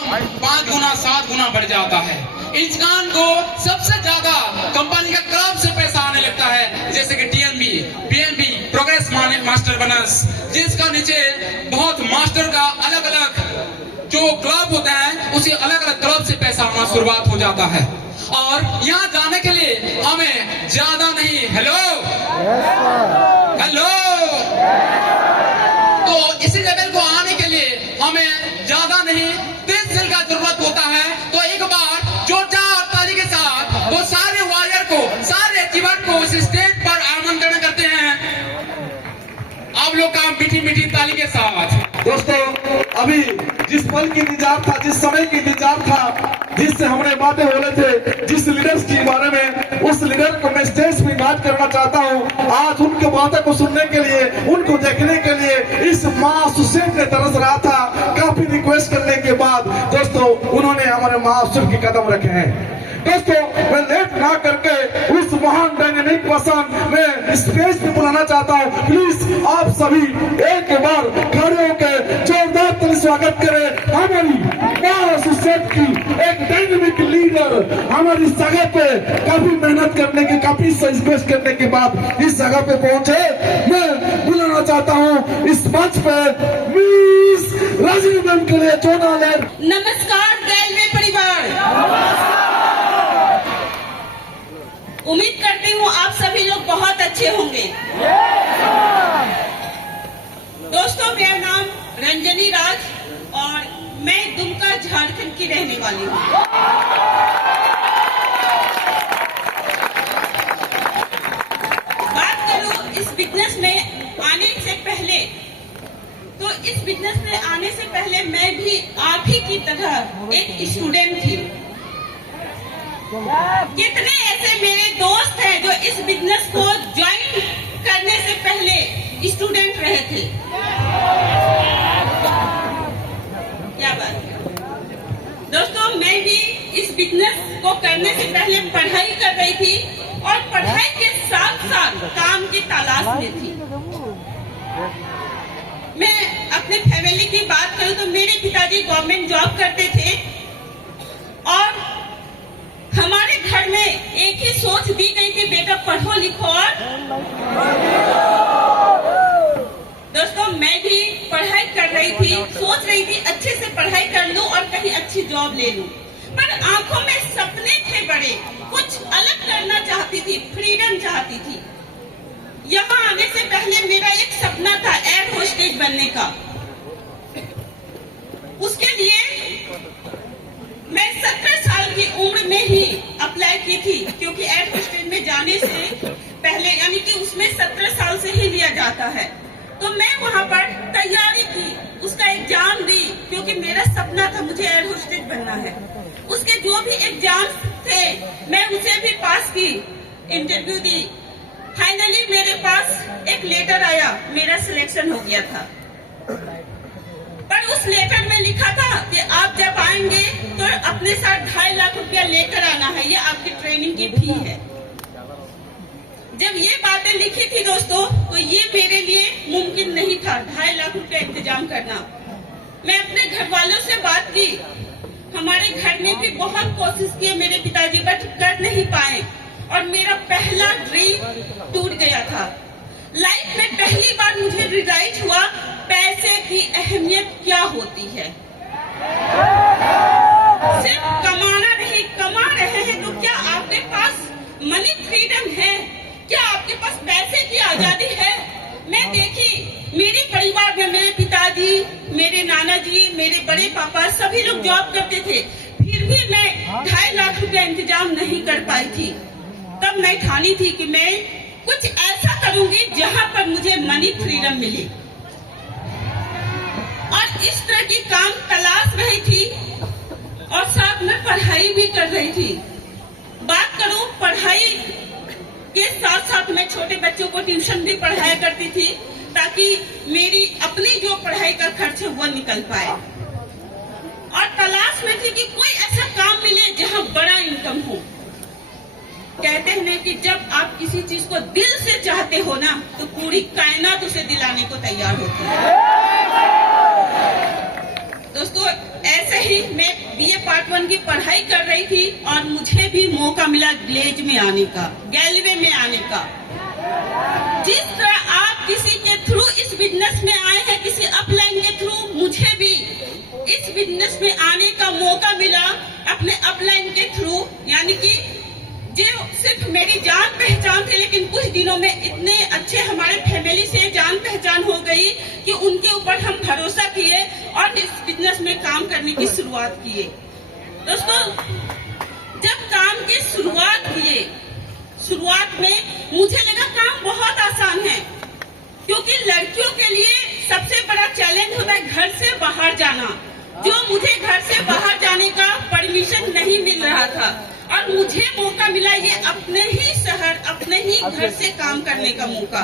5 गुना 7 गुना बढ़ जाता है। इंसान को सबसे ज्यादा कंपनी का क्लब से पैसा आने लगता है, जैसे कि TNB, PNB, progress master bonus, जिसका नीचे बहुत मास्टर का अलग अलग जो क्लब होता है उसी अलग अलग क्लब से पैसा आना शुरुआत हो जाता है। और यहाँ जाने के लिए हमें ज्यादा नहीं, हेलो हेलो, तो इसी लेवल को आने के लिए हमें ज्यादा नहीं 30 साल का जरूरत होता है। तो एक बार जोरदार और ताली के साथ वो सारे वॉरियर को, सारे अचीवर को उस स्टेज पर आमंत्रण करते हैं आप लोग का मीठी मीठी ताली के साथ। दोस्तों, अभी जिस पल की इंतजार था, जिस समय की इंतजार था, जिससे हमने बातें बोले थे, जिस लीडर्स के बारे में, उस लीडर को मैं स्टेज पे बात करना चाहता हूं। आज उनके बातों को सुनने के लिए, उनको देखने के लिए इस माँ सुसेन ने तरस रहा था। काफी रिक्वेस्ट करने के बाद दोस्तों उन्होंने हमारे माँ सुसेन के कदम रखे हैं। दोस्तों, मैं लेट ना करके उस महान डायनेमिक पर्सन में स्पेस पे बुलाना चाहता हूँ। प्लीज आप सभी एक बार खड़े होकर जोरदार तरीके से स्वागत करें हमारी माँ सुसेन की, एक डायनेमिक लीडर। हमारी जगह पे काफी मेहनत करने के, काफी सर्विस करने के बाद इस जगह पे पहुंचे। मैं बुलाना चाहता हूँ इस मंच पे मिस राजीव मैम के लिए चुना। नमस्कार रेलवे परिवार, उम्मीद करती हूँ आप सभी लोग बहुत अच्छे होंगे। दोस्तों, मेरा नाम रंजनी राज और मैं दुमका झारखंड की रहने वाली हूँ। बात करूँ इस बिजनेस में आने से पहले, तो इस बिजनेस में आने से पहले मैं भी आप ही की तरह एक स्टूडेंट थी। कितने ऐसे मेरे दोस्त हैं जो इस बिजनेस को ज्वाइन करने से पहले स्टूडेंट रहे थे। क्या बात है दोस्तों, मैं भी इस बिजनेस को करने से पहले पढ़ाई कर रही थी और पढ़ाई के साथ साथ काम की तलाश में थी। मैं अपने फैमिली की बात करूं तो मेरे पिताजी गवर्नमेंट जॉब करते थे और हमारे घर में एक ही सोच दी गई कि बेटा पढ़ो लिखो। और दोस्तों, मैं भी पढ़ाई कर रही थी, सोच रही थी अच्छे से पढ़ाई कर लूं और कहीं अच्छी जॉब ले लूं, पर आंखों में सपने थे बड़े, कुछ अलग करना चाहती थी, फ्रीडम चाहती थी। यहाँ आने से पहले मेरा एक सपना था एयर होस्टेज बनने का। उसके लिए मैं 17 साल की उम्र में ही अप्लाई की थी, क्योंकि एयर होस्टेज में जाने से पहले यानी कि उसमें 17 साल से ही लिया जाता है। तो मैं वहां पर तैयारी की, उसका एग्जाम दी, क्योंकि मेरा सपना था मुझे एयर होस्टेज बनना है। उसके जो भी एग्जाम थे मैं उसे भी पास की, इंटरव्यू दी। फाइनली मेरे पास एक लेटर आया, मेरा सिलेक्शन हो गया था। पर उस लेटर में लिखा था कि आप जब आएंगे तो अपने साथ 2.5 लाख रुपया लेकर आना है, ये आपकी ट्रेनिंग की फी है। जब ये बातें लिखी थी दोस्तों, तो ये मेरे लिए मुमकिन नहीं था 2.5 लाख रुपया इंतजाम करना। मैं अपने घर वालों से बात की, हमारे घर में भी बहुत कोशिश की मेरे पिताजी, बट कर नहीं पाए और मेरा पहला ड्रीम टूट गया था। लाइफ में पहली बार मुझे रियलाइज हुआ पैसे की अहमियत क्या होती है। सिर्फ कमाना नहीं, कमा रहे हैं तो क्या आपके पास मनी फ्रीडम है? क्या आपके पास पैसे की आजादी है? मैं देखी मेरे परिवार में मेरे पिताजी, मेरे नाना जी, मेरे बड़े पापा सभी लोग जॉब करते थे, फिर भी मैं 2.5 लाख रुपया इंतजाम नहीं कर पाई थी। तब मैं ठानी थी कि मैं कुछ ऐसा करूंगी जहां पर मुझे मनी फ्रीडम मिले, और इस तरह की काम तलाश रही थी और साथ में पढ़ाई भी कर रही थी। बात करूं पढ़ाई के साथ साथ मैं छोटे बच्चों को ट्यूशन भी पढ़ाया करती थी, ताकि मेरी अपनी जो पढ़ाई का खर्च है वो निकल पाए। और तलाश में थी कि कोई ऐसा काम मिले जहां बड़ा इनकम हो। कहते हैं कि जब आप किसी चीज को दिल से चाहते हो ना, तो पूरी कायनात उसे दिलाने को तैयार होती है। दोस्तों, ऐसे ही मैं BA पार्ट 1 की पढ़ाई कर रही थी और मुझे भी मौका मिला ग्लेज में आने का, गैलवे में आने का। जिस तरह आप किसी के थ्रू इस बिजनेस में आए हैं, किसी अपलाइन के थ्रू, मुझे भी इस बिजनेस में आने का मौका मिला अपने अपलाइन के थ्रू। यानी कि जो सिर्फ मेरी जान पहचान थे, लेकिन कुछ दिनों में इतने अच्छे हमारे फैमिली से जान पहचान हो गई कि उनके ऊपर हम भरोसा किए और इस बिजनेस में काम करने की शुरुआत किए। दोस्तों, जब काम की शुरुआत किए, शुरुआत में मुझे लगा काम बहुत आसान है, क्योंकि लड़कियों के लिए सबसे बड़ा चैलेंज होता है घर से बाहर जाना, जो मुझे घर से बाहर जाने का परमिशन नहीं मिल रहा था और मुझे मौका मिला ये अपने ही शहर, अपने ही घर से काम करने का मौका।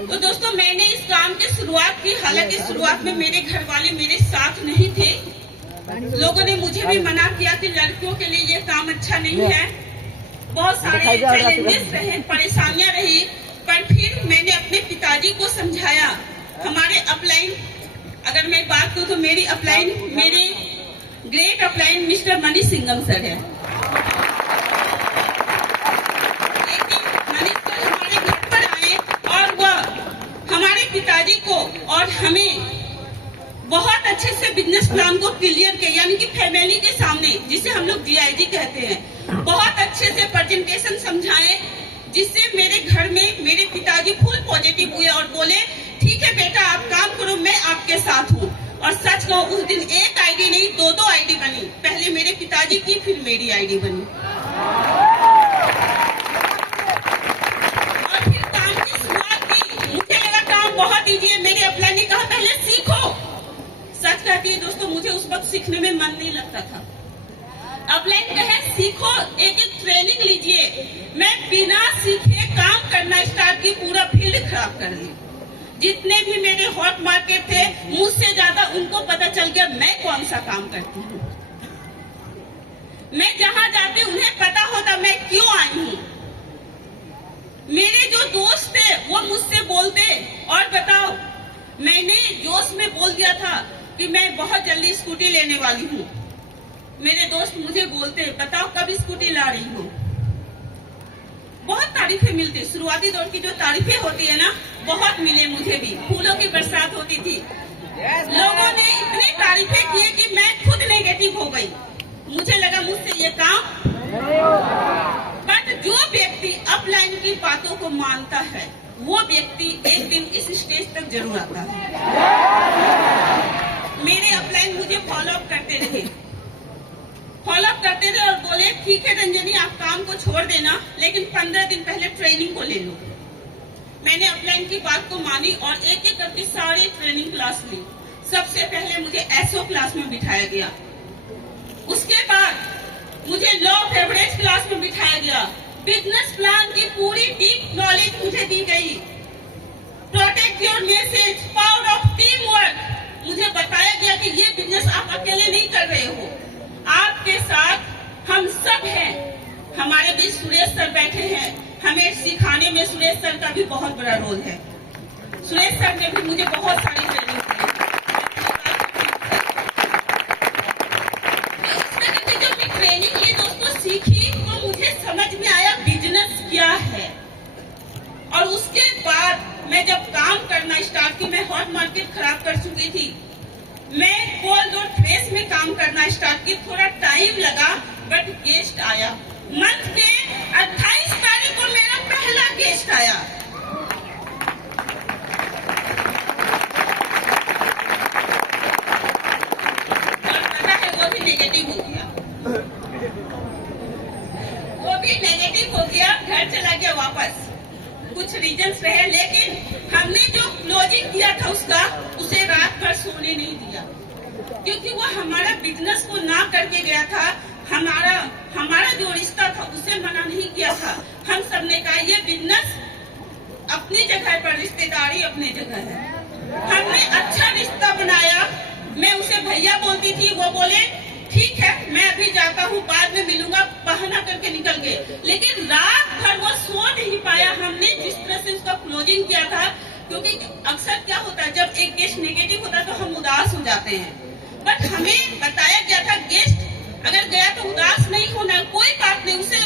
तो दोस्तों, मैंने इस काम की शुरुआत की। हालांकि शुरुआत में मेरे घर वाले मेरे साथ नहीं थे, लोगों ने मुझे भी मना किया कि लड़कियों के लिए ये काम अच्छा नहीं है, बहुत सारे चैलेंजेस रहे, परेशानियां रही, पर फिर मैंने अपने पिताजी को समझाया। हमारे अपलाइन, अगर मैं बात करूं तो मेरी अपलाइन, मेरे great upline mister money Singham sir है। लेकिन मनीष सर हमारे घर पर आए और वह हमारे पिताजी को और हमें बहुत अच्छे से बिजनेस प्लान को क्लियर किया, यानी कि फैमिली के सामने, जिसे हम लोग GIG कहते हैं, बहुत अच्छे से प्रेजेंटेशन समझाए, जिससे मेरे घर में मेरे पिताजी फुल पॉजिटिव हुए और बोले ठीक है बेटा, आप काम करो, मैं आपके साथ हूँ। और सच कहूं, उस दिन एक आईडी नहीं, दो आईडी बनी। पहले मेरे पिताजी की, फिर मेरी आईडी बनी और फिर काम की शुरुआत की। मुझे लगा काम बहुत इजी है। मेरे अपलाइन ने कहा पहले सीखो। सच कहती है दोस्तों, मुझे उस वक्त सीखने में मन नहीं लगता था। अपलाइन कहे सीखो, एक ट्रेनिंग लीजिए। मैं बिना सीखे काम करना स्टार्ट की, पूरा फील्ड खराब कर दी। जितने भी मेरे हॉट मार्केट थे, मुझसे ज्यादा उनको पता चल गया मैं कौन सा काम करती हूँ। मैं जहाँ जाती उन्हें पता होता मैं क्यों आई हूँ। मेरे जो दोस्त थे वो मुझसे बोलते, और बताओ, मैंने जोश में बोल दिया था कि मैं बहुत जल्दी स्कूटी लेने वाली हूँ। मेरे दोस्त मुझे बोलते, बताओ कब स्कूटी ला रही हो। बहुत तारीफें मिलती, शुरुआती दौर की जो तारीफें होती है ना, बहुत मिले मुझे भी। फूलों की बरसात होती थी, लोगों ने इतनी तारीफें की कि मैं खुद नेगेटिव हो गई। मुझे लगा मुझसे ये काम, बट जो व्यक्ति अपलाइन की बातों को मानता है, वो व्यक्ति एक दिन इस स्टेज तक जरूर आता है। मेरे अपलाइन मुझे फॉलोअप करते रहे और बोले ठीक है रंजनी, आप काम को छोड़ देना, लेकिन 15 दिन पहले ट्रेनिंग को ले लो। मैंने अपलाइन की बात को मानी और एक एक करके सारी ट्रेनिंग क्लास ली। सबसे पहले मुझे SO क्लास में बिठाया गया, उसके बाद मुझे लॉ ऑफ एवरेज क्लास में बिठाया गया। बिजनेस प्लान की पूरी डीप नॉलेज मुझे दी गई। Protect your message, power of team work, मुझे बताया गया कि ये बिजनेस आप अकेले नहीं कर रहे हो, आपके साथ हम सब हैं। हमारे बीच सुरेश सर बैठे हैं, हमें सिखाने में सुरेश सर का भी बहुत बड़ा रोल है। सुरेश सर ने भी मुझे बहुत सारी ट्रेनिंग दी। जो मैं ट्रेनिंग ली दोस्तों, सीखी, तो मुझे समझ में आया बिजनेस क्या है। और उसके बाद मैं जब काम करना स्टार्ट की, मैं हॉट मार्केट खराब कर चुकी थी, मैं कोल्ड और फ्रेश में काम करना स्टार्ट की। थोड़ा टाइम लगा, बट गेस्ट आया। मंथ के 28 तारीख को मेरा पहला गेस्ट आया। और पता है, वो भी नेगेटिव हो गया, घर चला गया वापस। कुछ रीजंस रहे, लेकिन हमने जो क्लोजिंग किया था उसे रात भर सोने नहीं दिया, क्योंकि वो हमारा बिजनेस को ना करके गया था। हमारा जो रिश्ता था उसे मना नहीं किया था। हम सब ने कहा ये बिजनेस अपनी जगह पर, रिश्तेदारी अपनी जगह है। हमने अच्छा रिश्ता बनाया। मैं उसे भैया बोलती थी, वो बोले ठीक है मैं अभी जाता हूँ, बाद में मिलूंगा, बहाना करके निकल गए। लेकिन रात भर वो सो नहीं पाया। हमने जिस तरह से उसका क्लोजिंग किया था, क्योंकि अक्सर क्या होता है जब एक गेस्ट नेगेटिव होता है तो हम उदास हो जाते हैं। बट हमें बताया गया था गेस्ट अगर गया तो उदास नहीं होना, कोई बात नहीं, उसे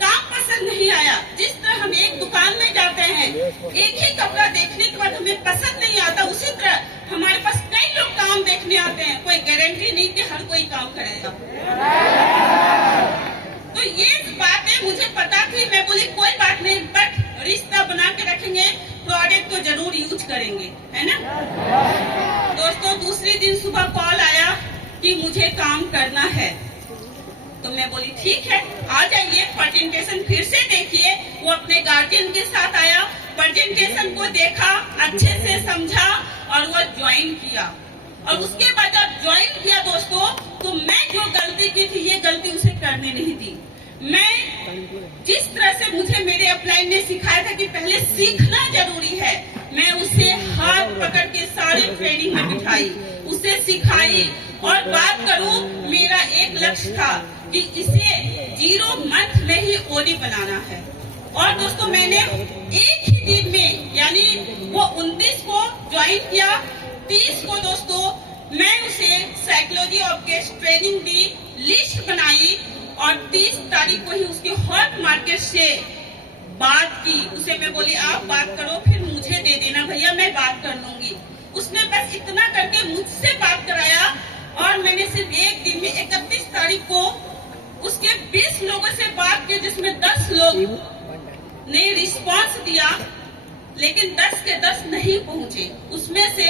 काम पसंद नहीं आया। जिस तरह हम एक दुकान में जाते हैं, एक ही कपड़ा देखने के बाद हमें पसंद नहीं आता, उसी तरह हमारे पास कई लोग काम देखने आते हैं, कोई गारंटी नहीं कि हर कोई काम करेगा। तो ये बातें मुझे पता थी, मैं बोली कोई बात नहीं, बट रिश्ता बना के रखेंगे, प्रोडक्ट तो जरूर यूज करेंगे, है ना। दोस्तों दूसरे दिन सुबह कॉल आया कि मुझे काम करना है, तो मैं बोली ठीक है आ जाइए, प्रेजेंटेशन फिर से देखिए। वो अपने गार्जियन के साथ आया, प्रेजेंटेशन को देखा, अच्छे से समझा और वो ज्वाइन किया। और उसके बाद जब ज्वाइन किया दोस्तों, तो मैं जो गलती की थी ये गलती उसे करने नहीं दी। मैं जिस तरह से मुझे मेरे अपलाइन ने सिखाया था कि पहले सीखना जरूरी है, मैं उसे हाथ पकड़ के सारे ट्रेनिंग में बिठाई, उसे सिखाई। और बात करूं, मेरा एक लक्ष्य था कि इसे 0 मंथ में ही ओडी बनाना है। और दोस्तों मैंने एक ही दिन में, यानी वो 29 को ज्वाइन किया, 30 को दोस्तों मैं उसे psychology of guest training the, list बनाई और 30 तारीख को ही उसके हॉट मार्केट से बात की। उसे मैं बोली आप बात करो, फिर मुझे दे देना भैया, मैं बात कर लूंगी। उसने बस इतना करके मुझसे बात कराया और मैंने सिर्फ एक दिन में 31 तारीख को उसके 20 लोगों से बात की, जिसमें 10 लोग ने रिस्पांस दिया, लेकिन 10 के 10 नहीं पहुंचे। उसमें से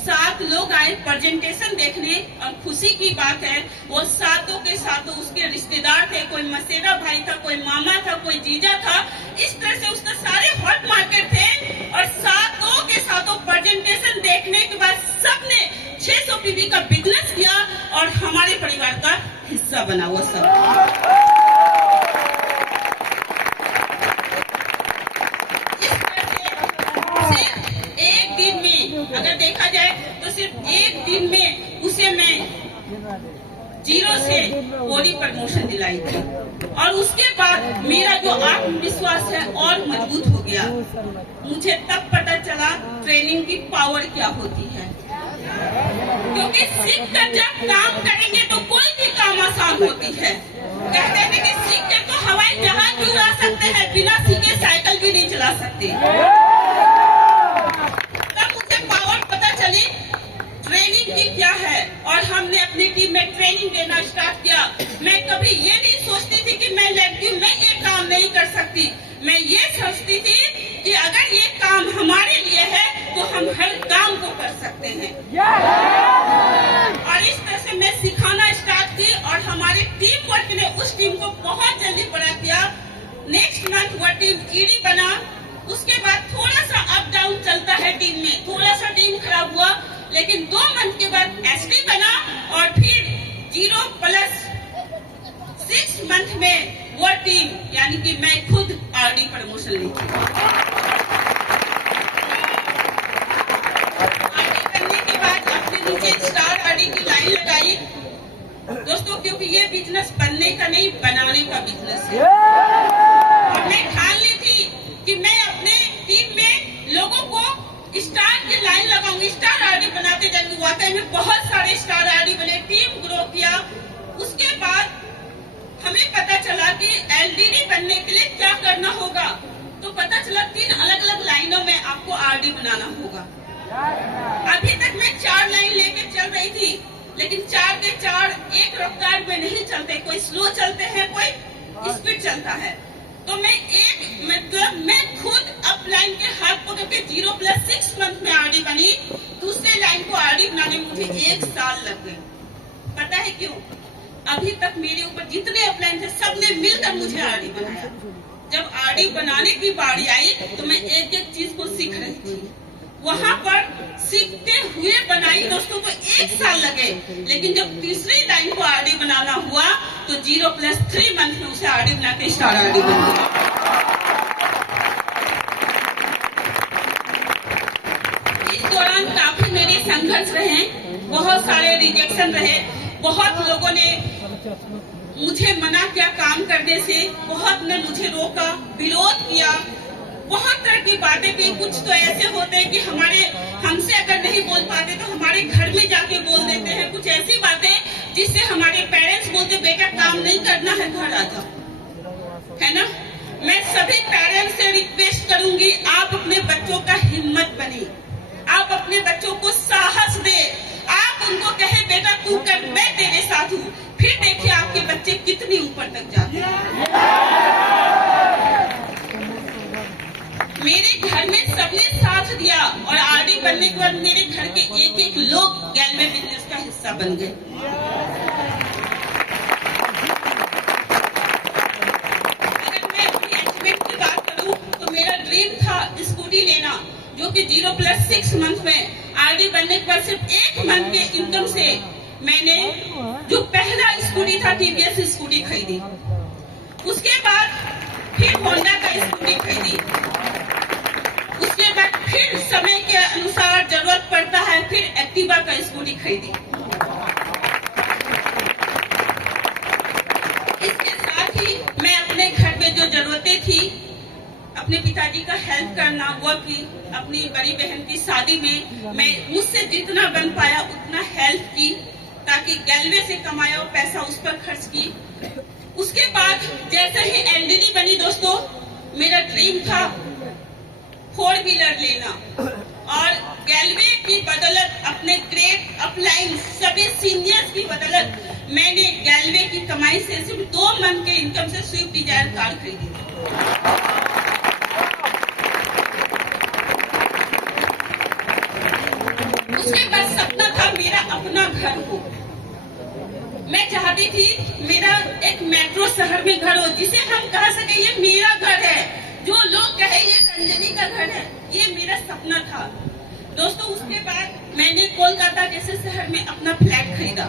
7 लोग आए प्रेजेंटेशन देखने, और खुशी की बात है वो 7 के 7 उसके रिश्तेदार थे, कोई मसेरा भाई था, कोई मामा था, कोई जीजा था। इस तरह से उसके सारे हॉट मार्केट थे और 7 के 7 प्रेजेंटेशन देखने के बाद सबने 600 पीवी का बिजनेस किया और हमारे परिवार का हिस्सा बना वो सब। इस तरह से सिर्फ एक दिन में अगर देखा जाए तो सिर्फ एक दिन में उसे मैं 0 से ओडी प्रमोशन दिलाई थी। और उसके बाद मेरा जो आत्मविश्वास है और मजबूत हो गया। मुझे तब पता चला ट्रेनिंग की पावर क्या होती है, क्योंकि सीख कर जब काम करेंगे तो कोई भी काम आसान होती है। कहते हैं कि सीख कर तो हवाई जहाज भी उड़ा सकते हैं, बिना सीखे साइकिल भी नहीं चला सकते। तब मुझे पावर पता चली ट्रेनिंग की क्या है, और हमने अपनी टीम में ट्रेनिंग देना स्टार्ट किया। मैं कभी ये नहीं सोचती थी कि मैं लड़की हूं, मैं ये काम नहीं कर सकती। मैं ये सोचती थी कि अगर ये काम हमारे लिए है तो हम हर काम को कर सकते हैं। और इस तरह से मैं सिखाना स्टार्ट की और हमारे टीम वर्क ने उस टीम को बहुत जल्दी बड़ा किया। नेक्स्ट मंथ वह टीम ईडी बना। उसके बाद थोड़ा सा अप डाउन चलता है टीम में, थोड़ा सा टीम खराब हुआ, लेकिन 2 मंथ के बाद एसडी बना और फिर 0+6 मंथ में वो टीम, यानी कि मैं खुद आरडी प्रमोशन ली थी। आरडी करने के बाद अपने नीचे स्टार आरडी की लाइन लगाई दोस्तों, क्योंकि ये बिजनेस बनने का नहीं बनाने का बिजनेस है। और मैं ठान ली थी कि मैं अपने टीम में लोगों को स्टार की लाइन लगाऊंगी, स्टार आरडी बनाते जाएंगे। वाकई में बहुत सारे स्टार आरडी बने, टीम ग्रो किया। उसके बाद हमें पता चला कि एलडीडी बनने के लिए क्या करना होगा, तो पता चला 3 अलग अलग लाइनों में आपको आरडी बनाना होगा। अभी तक मैं 4 लाइन लेके चल रही थी, लेकिन 4 के 4 एक रफ्तार में नहीं चलते, कोई स्लो चलते हैं, कोई स्पीड चलता है। तो मैं खुद अप लाइन के हाथ पकड़ के 0+6 मंथ में आरडी बनी। दूसरे लाइन को आरडी बनाने में मुझे 1 साल लग गए। पता है क्यों? अभी तक मेरे ऊपर जितने अपलाइन थे सबने मिलकर मुझे आरडी बनाया। जब आरडी बनाने की बारी आई तो मैं एक एक चीज को सीख रही थी। वहाँ पर सीखते हुए बनाई दोस्तों, तो 1 साल लगे, लेकिन जब तीसरी लाइन को आरडी बनाना हुआ तो 0+3 मंथ में उसे आरडी बना के स्टार आरडी बन गई। इस दौरान काफी मेरे संघर्ष रहे, बहुत सारे रिजेक्शन रहे, बहुत लोगों ने मुझे मना किया काम करने से, बहुत ने मुझे रोका, विरोध किया, बहुत तरह की बातें की। कुछ तो ऐसे होते हैं कि हमसे अगर नहीं बोल पाते तो हमारे घर में जाके बोल देते हैं। कुछ ऐसी बातें जिससे हमारे पेरेंट्स बोलते बेटा काम नहीं करना है, घर आ जाओ, है ना। मैं सभी पेरेंट्स से रिक्वेस्ट करूंगी, आप अपने बच्चों का हिम्मत बने, आप अपने बच्चों को साहस दे, आप उनको कहे बेटा तू कर, मैं तेरे साथ हूँ। फिर देखिए आपके बच्चे कितनी ऊपर तक जाते हैं। मेरे घर में सबने साथ दिया और आरडी बनने के बाद मेरे घर के एक एक लोग गैलवे बिजनेस का हिस्सा बन गए। अगर मैं अपनी अचीवमेंट की बात करूं तो मेरा ड्रीम था स्कूटी लेना, जो कि 0+6 मंथ में आरडी बनने के बाद सिर्फ 1 मंथ के इनकम से मैंने जो पहला स्कूटी था टीवीएस स्कूटी खरीदी। उसके बाद फिर होंडा का स्कूटी खरीदी। उसके बाद फिर समय के अनुसार जरूरत पड़ता है फिर एक्टिवा का स्कूटी खरीदी। इसके साथ ही मैं अपने घर में जो जरूरतें थी, अपने पिताजी का हेल्प करना वो की, अपनी बड़ी बहन की शादी में मैं मुझसे जितना बन पाया उतना हेल्प की, ताकि गैलवे से कमाया हुआ पैसा उस पर खर्च की। उसके बाद जैसे ही एलडीडी बनी दोस्तों, मेरा ड्रीम था 4 व्हीलर लेना और गैलवे की बदौलत, अपने ग्रेट अपलाइन सभी सीनियर्स की बदौलत मैंने गैलवे की कमाई से सिर्फ 2 मंथ के इनकम से स्विफ्ट डिजायर कार खरीदी। उसके बाद सपना था मेरा अपना घर हो। मैं चाहती थी मेरा एक मेट्रो शहर में घर हो, जिसे हम कह सके ये मेरा घर है, जो लोग कहे ये रंजनी का घर है। ये मेरा सपना था दोस्तों। उसके बाद मैंने कोलकाता जैसे शहर में अपना फ्लैट खरीदा।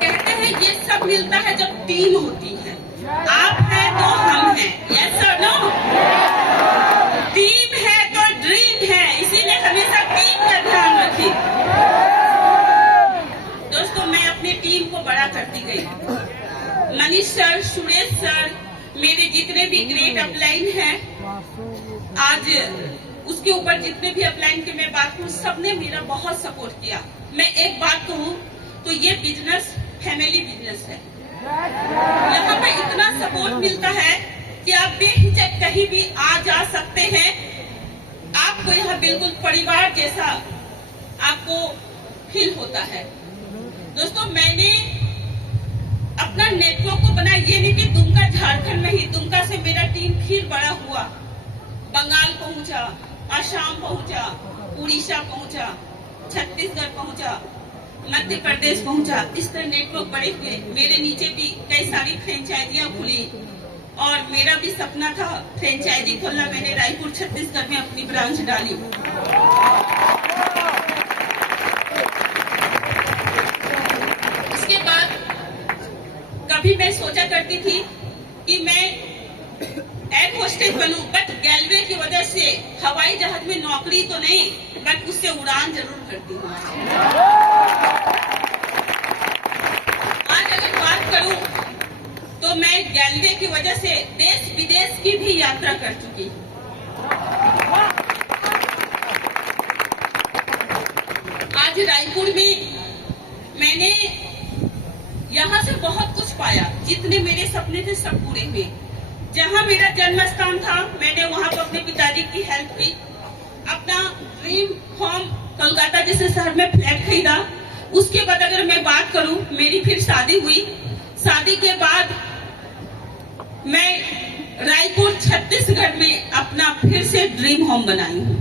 कहते हैं ये सब मिलता है जब टीम होती है। आप हैं तो हम हैं, यस और नो। टीम है तो ड्रीम है, इसीलिए हमेशा टीम का ध्यान रखिए दोस्तों। मैं अपनी टीम को बड़ा करती गई। मनीष सर, सुरेश सर, मेरे जितने भी ग्रेट अपलाइन हैं, आज उसके ऊपर जितने भी अपलाइन की मैं बात करूं, सबने मेरा बहुत सपोर्ट किया। मैं एक बात कहूं तो ये बिजनेस फैमिली बिजनेस है। यहाँ पे इतना सपोर्ट मिलता है कि आप बेहिचक कहीं भी आ जा सकते हैं। आपको यहाँ बिल्कुल परिवार जैसा आपको फील होता है दोस्तों। मैंने अपना नेटवर्क को बनाया, ये नहीं कि दुमका झारखंड में ही, दुमका से मेरा टीम फिर बड़ा हुआ, बंगाल पहुंचा, असम पहुंचा, उड़ीसा पहुंचा, छत्तीसगढ़ पहुंचा, मध्य प्रदेश पहुंचा। इस तरह नेटवर्क बड़े हुए। मेरे नीचे भी कई सारी फ्रेंचाइजियां खुली और मेरा भी सपना था फ्रेंचाइजी खोलना। मैंने रायपुर छत्तीसगढ़ में अपनी ब्रांच डाली। इसके बाद कभी मैं सोचा करती थी कि मैं एयर होस्टेस बनूं, बट गैलवे की वजह से हवाई जहाज में नौकरी तो नहीं, बट उससे उड़ान जरूर करती हूँ। आज अगर बात करूं तो मैं गैलवे की वजह से देश विदेश की भी यात्रा कर चुकी। आज रायपुर में मैंने यहाँ से बहुत कुछ पाया। जितने मेरे सपने थे सब पूरे हुए। जहाँ मेरा जन्म स्थान था, मैंने वहाँ पर अपने पिताजी की हेल्प की। अपना ड्रीम होम कोलकाता जैसे शहर में फ्लैट खरीदा। उसके बाद अगर मैं बात करूं, मेरी फिर शादी हुई। शादी के बाद मैं रायपुर छत्तीसगढ़ में अपना फिर से ड्रीम होम बनाई हूँ।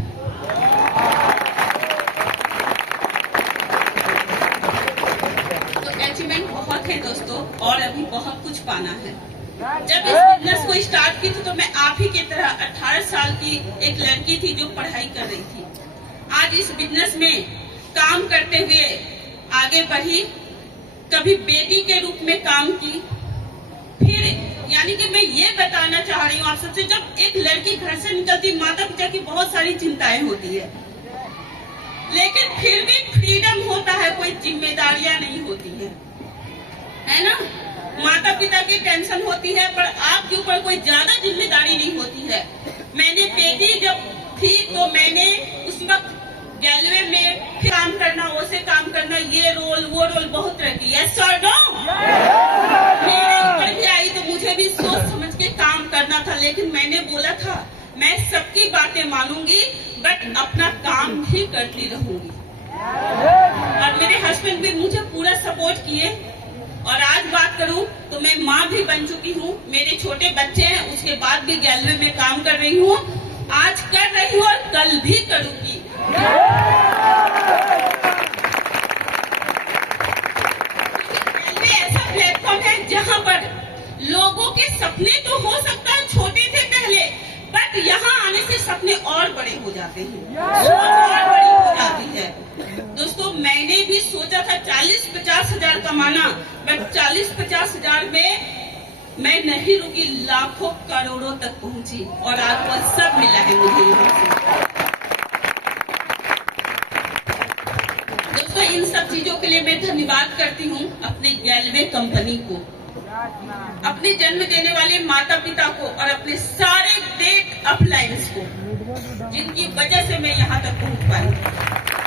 तो अचीवमेंट बहुत है दोस्तों, और अभी बहुत कुछ पाना है। जब इस बिजनेस को स्टार्ट की थी तो मैं आप ही की तरह 18 साल की एक लड़की थी जो पढ़ाई कर रही थी। आज इस बिजनेस में काम करते हुए आगे बढ़ी। कभी बेटी के रूप में काम की, फिर यानी कि मैं ये बताना चाह रही हूँ आप सबसे, जब एक लड़की घर से निकलती, माता पिता की बहुत सारी चिंताएं होती है, लेकिन फिर भी फ्रीडम होता है, कोई जिम्मेदारियां नहीं होती है ना। माता पिता की टेंशन होती है, पर आपके ऊपर कोई ज्यादा जिम्मेदारी नहीं होती है। मैंने बेटी जब थी तो मैंने उस वक्त गैलवे में फिर काम करना, वैसे काम करना, ये रोल वो रोल बहुत रहती है। सर नो मेरे ऊपर भी आई तो मुझे भी सोच समझ के काम करना था, लेकिन मैंने बोला था मैं सबकी बातें मानूंगी बट अपना काम भी करती रहूंगी। और मेरे हस्बैंड भी मुझे पूरा सपोर्ट किए। और आज बात करूं तो मैं माँ भी बन चुकी हूँ, मेरे छोटे बच्चे हैं, उसके बाद भी गैलवे में काम कर रही हूँ, आज कर रही हूँ और कल भी करूंगी। गैलवे ऐसा प्लेटफॉर्म है जहाँ पर लोगों के सपने तो हो सकता है छोटे थे पहले, बट यहाँ आने से सपने और बड़े हो जाते हैं, सोच और बड़ी हो जाती है। दोस्तों मैंने भी सोचा था 40-50 हजार कमाना, बट 40-50 हजार में मैं नहीं रुकी, लाखों करोड़ों तक पहुंची और आज वो सब मिला है मुझे यहाँ से। दोस्तों इन सब चीजों के लिए मैं धन्यवाद करती हूँ अपने गैलवे कंपनी को, अपने जन्म देने वाले माता पिता को और अपने सारे ग्रेट अपलाइंस को, जिनकी वजह से मैं यहाँ तक पहुँच पाई।